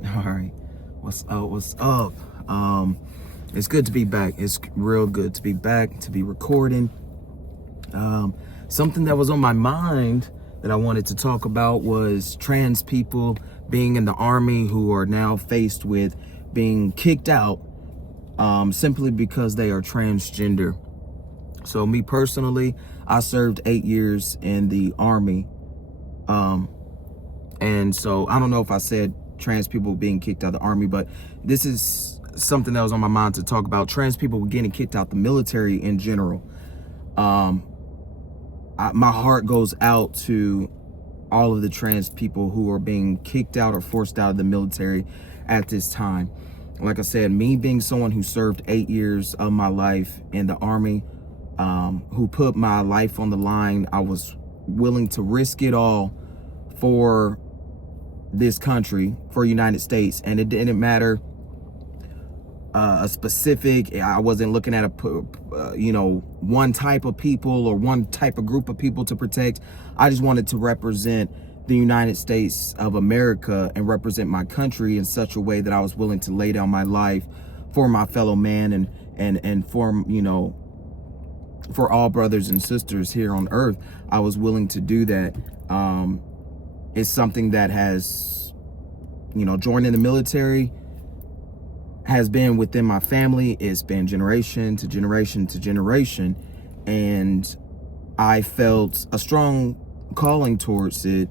All right. What's up? What's up? It's good to be back. It's real good to be back, to be recording. Something that was on my mind that I wanted to talk about was trans people being in the Army who are now faced with being kicked out simply because they are transgender. So me personally, I served 8 years in the Army. And so I don't know if I said trans people being kicked out of the Army, but this is something that was on my mind to talk about. Trans people were getting kicked out the military in general. My heart goes out to all of the trans people who are being kicked out or forced out of the military at this time. Like I said, me being someone who served 8 years of my life in the Army, who put my life on the line, I was willing to risk it all for this country, for United States, and it didn't matter a specific. I wasn't looking at one type of people or one type of group of people to protect. I just wanted to represent the United States of America and represent my country in such a way that I was willing to lay down my life for my fellow man and for all brothers and sisters here on earth. I was willing to do that. It's something that has, joining the military has been within my family. It's been generation to generation to generation. And I felt a strong calling towards it,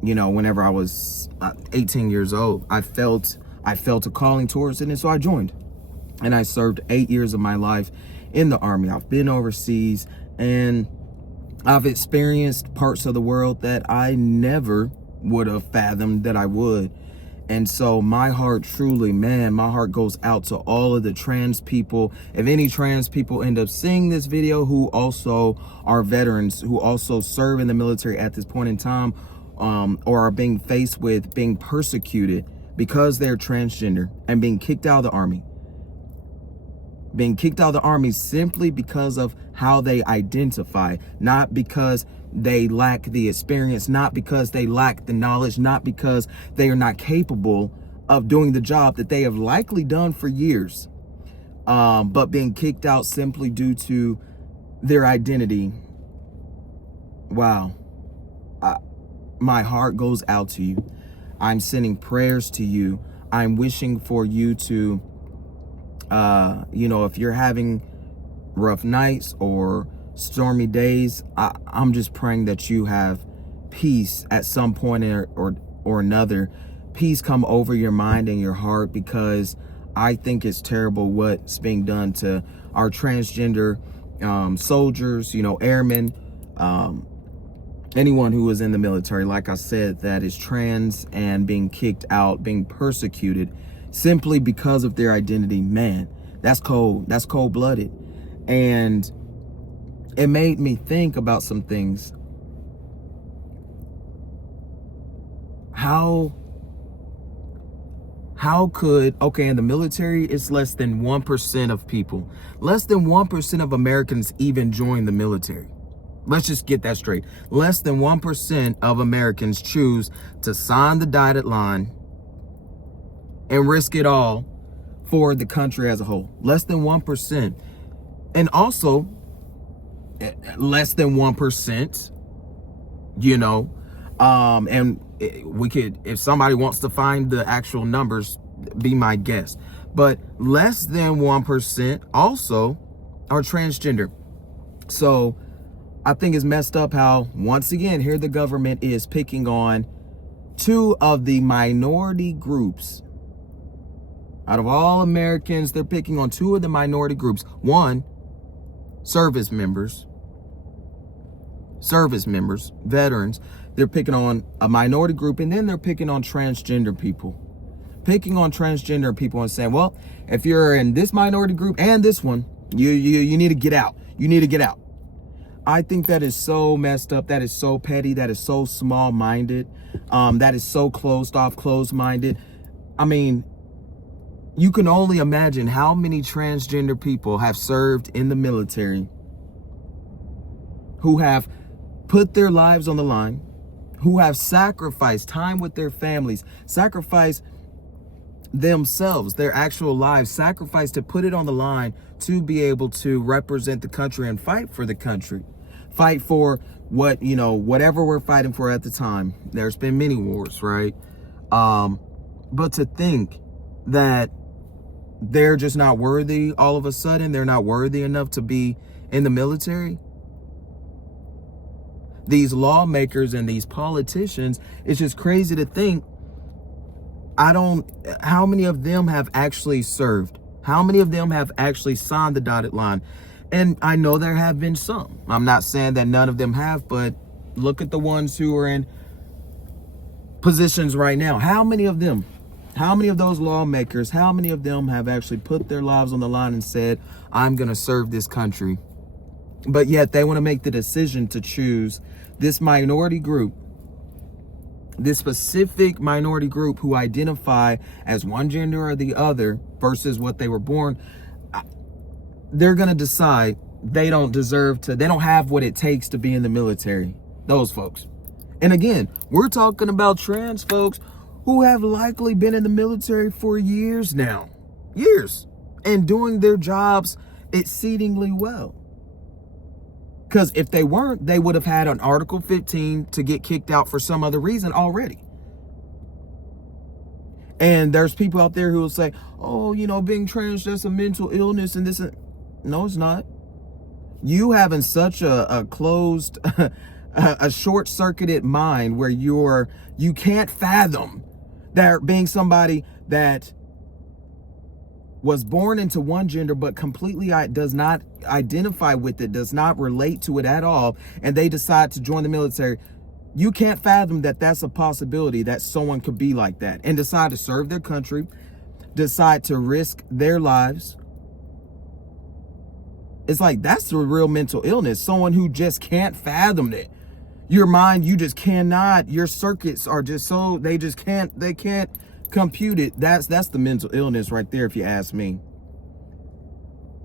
whenever I was 18 years old. I felt a calling towards it, and so I joined. And I served 8 years of my life in the Army. I've been overseas, and I've experienced parts of the world that I never would have fathomed that I would. And so my heart truly, my heart goes out to all of the trans people. If any trans people end up seeing this video who also are veterans, who also serve in the military at this point in time, or are being faced with being persecuted because they're transgender and being kicked out of the Army. Being kicked out of the Army simply because of how they identify, not because they lack the experience, not because they lack the knowledge, not because they are not capable of doing the job that they have likely done for years, but being kicked out simply due to their identity. Wow. My heart goes out to you. I'm sending prayers to you. I'm wishing for you to if you're having rough nights or stormy days, I'm just praying that you have peace at some point or another. Peace come over your mind and your heart, because I think it's terrible what's being done to our transgender soldiers, airmen, anyone who is in the military, like I said, that is trans and being kicked out, being persecuted simply because of their identity. Man, that's cold. That's cold-blooded. And it made me think about some things. How could, in the military, it's less than 1% of people. Less than 1% of Americans even join the military. Let's just get that straight. Less than 1% of Americans choose to sign the dotted line and risk it all for the country as a whole. Less than 1%. And also, less than 1%, and we could, if somebody wants to find the actual numbers, be my guest. But less than 1% also are transgender. So I think it's messed up how, once again, here the government is picking on two of the minority groups. Out of all Americans, they're picking on two of the minority groups. One, service members, veterans. They're picking on a minority group, and then they're picking on transgender people. Picking on transgender people and saying, well, if you're in this minority group and this one, you need to get out. You need to get out. I think that is so messed up. That is so petty. That is so small-minded. That is so closed-minded. I mean, you can only imagine how many transgender people have served in the military who have put their lives on the line, who have sacrificed time with their families, sacrificed themselves, their actual lives, sacrificed to put it on the line to be able to represent the country and fight for the country, fight for what, whatever we're fighting for at the time. There's been many wars, right? But to think that they're just not worthy all of a sudden, they're not worthy enough to be in the military. These lawmakers and these politicians, it's just crazy to think, how many of them have actually served? How many of them have actually signed the dotted line? And I know there have been some. I'm not saying that none of them have, but look at the ones who are in positions right now. How many of them? How many of those lawmakers, how many of them have actually put their lives on the line and said, I'm going to serve this country? But yet they want to make the decision to choose this minority group, this specific minority group who identify as one gender or the other versus what they were born. They're going to decide they don't deserve to, they don't have what it takes to be in the military. Those folks. And again, we're talking about trans folks who have likely been in the military for years now, and doing their jobs exceedingly well. Because if they weren't, they would have had an Article 15 to get kicked out for some other reason already. And there's people out there who will say, oh, being trans, that's a mental illness and this. No, it's not. You having such a closed, a short-circuited mind where you can't fathom that being somebody that was born into one gender but completely does not identify with it, does not relate to it at all, and they decide to join the military. You can't fathom that that's a possibility, that someone could be like that and decide to serve their country, decide to risk their lives. It's like, that's the real mental illness. Someone who just can't fathom it. Your mind, you just cannot, your circuits are just so, they can't compute it. That's the mental illness right there, if you ask me.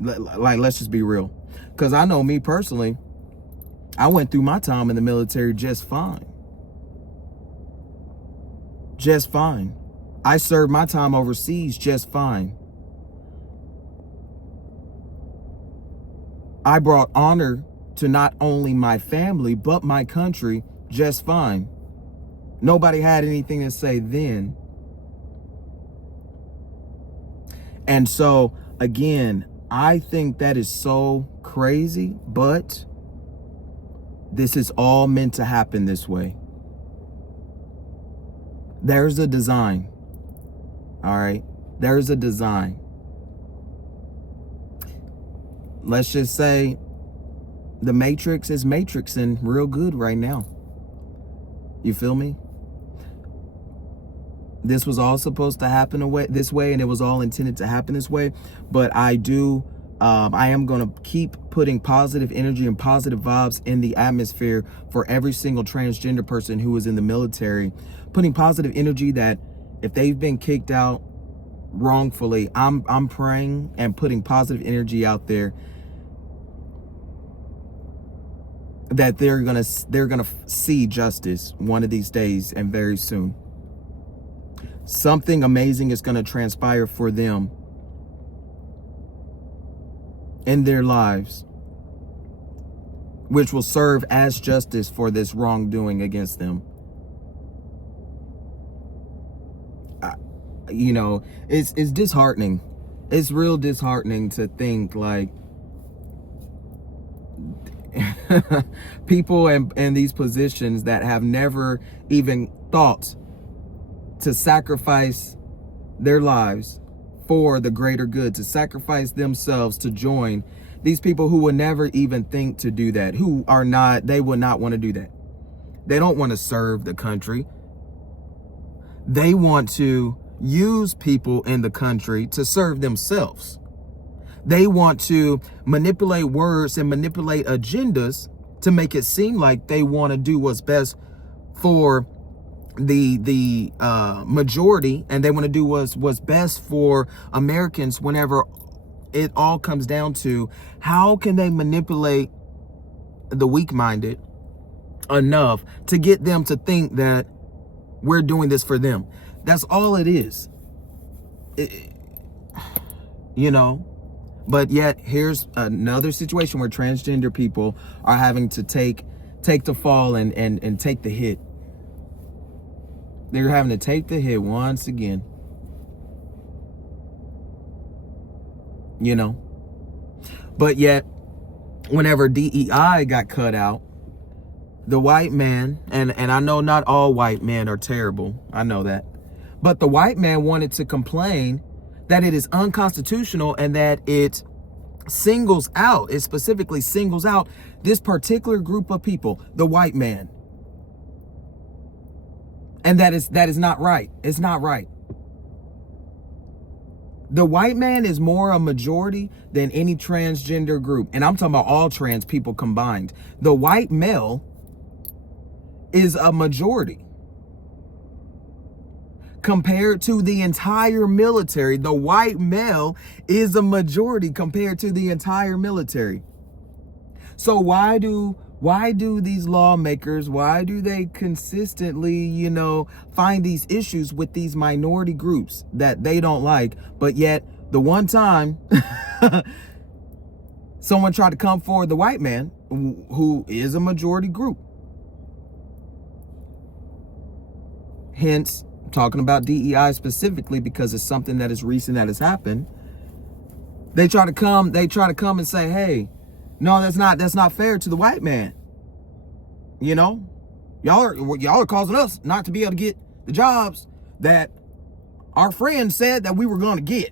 Like, let's just be real. Because I know me personally, I went through my time in the military just fine. Just fine. I served my time overseas just fine. I brought honor to not only my family, but my country just fine. Nobody had anything to say then. And so, again, I think that is so crazy, but this is all meant to happen this way. There's a design. All right? There's a design. Let's just say the Matrix is matrixing real good right now. You feel me? This was all supposed to happen this way, and it was all intended to happen this way. But I am going to keep putting positive energy and positive vibes in the atmosphere for every single transgender person who is in the military. Putting positive energy that if they've been kicked out wrongfully, I'm praying and putting positive energy out there that they're gonna see justice one of these days, and very soon. Something amazing is going to transpire for them in their lives, which will serve as justice for this wrongdoing against them. It's disheartening. It's real disheartening to think like people in these positions that have never even thought to sacrifice their lives for the greater good, to sacrifice themselves to join these people who would never even think to do that, they would not want to do that. They don't want to serve the country. They want to use people in the country to serve themselves. They want to manipulate words and manipulate agendas to make it seem like they want to do what's best for the majority, and they want to do what's best for Americans. Whenever it all comes down to how can they manipulate the weak-minded, enough to get them to think that we're doing this for them. That's all it is. You know? But yet, here's another situation where transgender people are having to take the fall and take the hit. They're having to take the hit once again. You know? But yet, whenever DEI got cut out, the white man, and I know not all white men are terrible, I know that, but the white man wanted to complain that it is unconstitutional and that it specifically singles out this particular group of people, the white man. And that is not right. It's not right. The white man is more a majority than any transgender group. And I'm talking about all trans people combined. The white male is a majority. Compared to the entire military, the white male is a majority compared to the entire military. So why do these lawmakers, why do they consistently, find these issues with these minority groups that they don't like, but yet the one time someone tried to come forward, the white man, who is a majority group. Hence, talking about DEI specifically because it's something that is recent that has happened. They try to come and say, hey, no, that's not fair to the white man. Y'all are causing us not to be able to get the jobs that our friends said that we were going to get.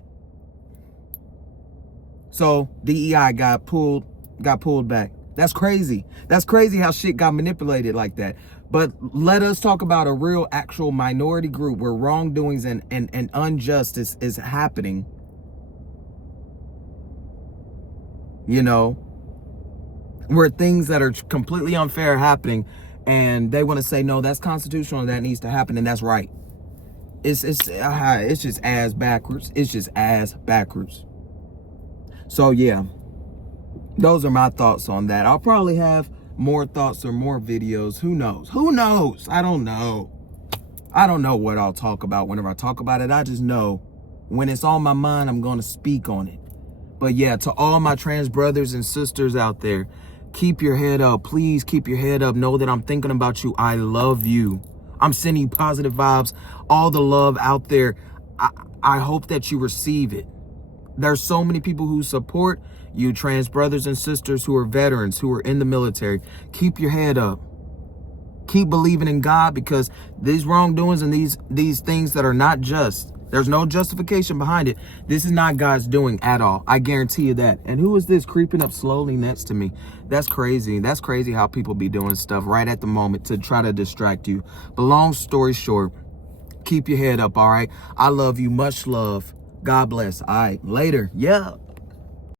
So DEI got pulled back. That's crazy. That's crazy how shit got manipulated like that. But let us talk about a real actual minority group where wrongdoings and injustice is happening. Where things that are completely unfair are happening, and they want to say, no, that's constitutional and that needs to happen, and that's right. It's just ass backwards. It's just ass backwards. So yeah, those are my thoughts on that. I'll probably have more thoughts or more videos. Who knows? I don't know what I'll talk about whenever I talk about it. I just know when it's on my mind, I'm going to speak on it. But yeah, to all my trans brothers and sisters out there, keep your head up. Please keep your head up. Know that I'm thinking about you. I love you. I'm sending you positive vibes, all the love out there. I hope that you receive it. There's so many people who support you, trans brothers and sisters who are veterans, who are in the military. Keep your head up. Keep believing in God, because these wrongdoings and these things that are not just, there's no justification behind it. This is not God's doing at all. I guarantee you that. And who is this creeping up slowly next to me? That's crazy. That's crazy how people be doing stuff right at the moment to try to distract you. But long story short, keep your head up, all right? I love you. Much love. God bless. All right. Later. Yeah.